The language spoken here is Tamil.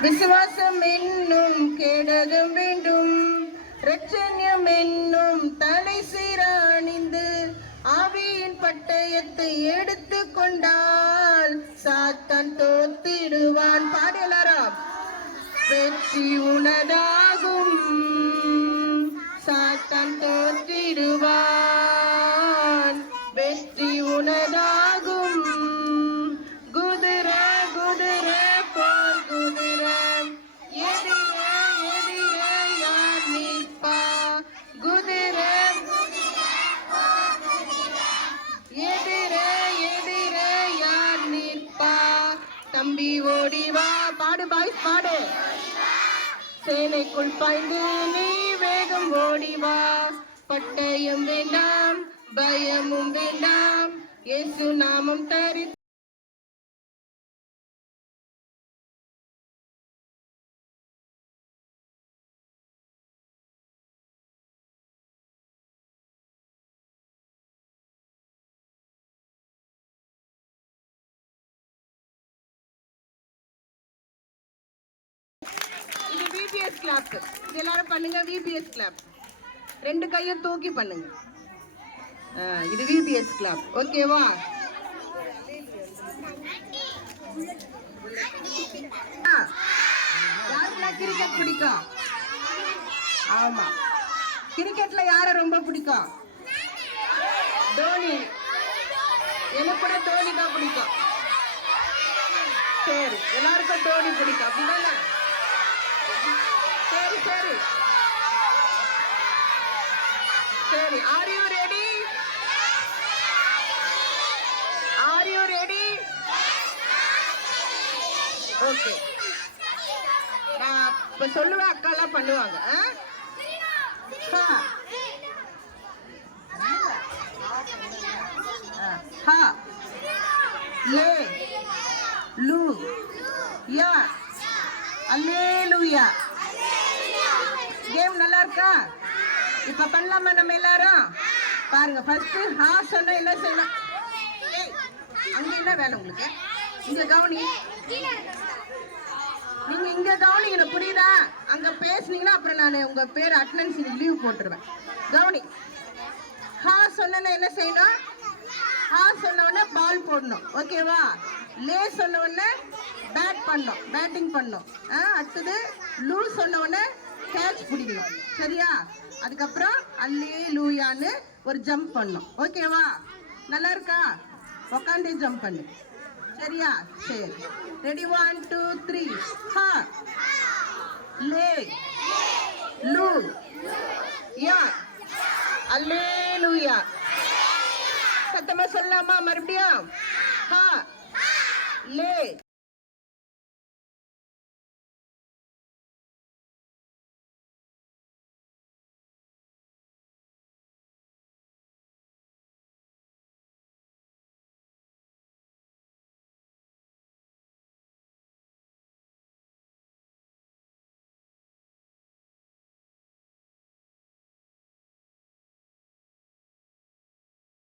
விசுவாசம் என்னும் கேடகம் வேண்டும். ரட்சண்யம் என்னும் தலை சீராணிந்து ஆவியின் பட்டயத்தை எடுத்து கொண்டால் சாத்தான் தோத்திடுவான். பாடலாரா வெற்றி உனதாகும். சாத்தான் தோற்றிடுவான். தம்பி ஓடி வா. பாடு பாய்ஸ் பாடு. சேனைக்குள் பாய்ந்து நீ வேகம் ஓடி வா. பட்டயம் வேண்டாம் பயமும் வேண்டாம். இயேசு நாமம் தரி கிளாப் இது எல்லாரும் பண்ணுங்க விபிஎஸ் கிளாப் ரெண்டு கையும் தூக்கி பண்ணுங்க. இது விபிஎஸ் கிளாப் ஓகேவா ஆ, கிரிக்கெட் பிடிக்கும்? ஆமா. கிரிக்கெட்ல யார ரொம்ப பிடிக்கும்? தோனி. எனக்கு கூட தோனி தான் பிடிக்கும். சரி எல்லாருக்கும் தோனி பிடிக்கும். அப்படிதானே? சரி சரி. சரி are you ready are you ready okay நான் இப்ப சொல்லுவேன் அக்காலாம் பண்ணுவாங்க. ஆ? ஹா. ஆ, லே. லூ. யா. கேம் நல்லா இருக்கா இப்ப பண்ணலாமா நம்ம எல்லாரும்? பாருங்க ஃபர்ஸ்ட் ஹா சொன்னா என்ன செய்யலாம்? ஏய், அங்க என்ன வேலை உங்களுக்கு? இங்க கவனி. நீங்க இங்க கவனிங்க புரியுதா? அங்க பேசுனீங்கன்னா அப்புறம் நான் உங்க பேர் அட்டனன்ஸ் லீவ் போட்டுருவேன். கவனி. ஹா சொன்னா என்ன செய்யணும்? ஹா சொன்ன பால் போடணும். ஓகேவா லே சொன்ன உடனே பேட் பண்ணணும். பேட்டிங் பண்ணணும். ஆ, அடுத்தது லூ சொன்ன உடனே கேட்ச் பிடிக்கணும். சரியா? அதுக்கப்புறம் அல்லே லூயான்னு ஒரு ஜம்ப் பண்ணணும் ஓகேவா நல்லா இருக்கா? உக்காண்டே ஜம்ப் பண்ணு. சரியா? சரி. ரெடி ஒன் டூ த்ரீ ஹா லே. லூ. யா. அல்லே லூயா சத்தமா சொல்லலாமா மறுபடியும்?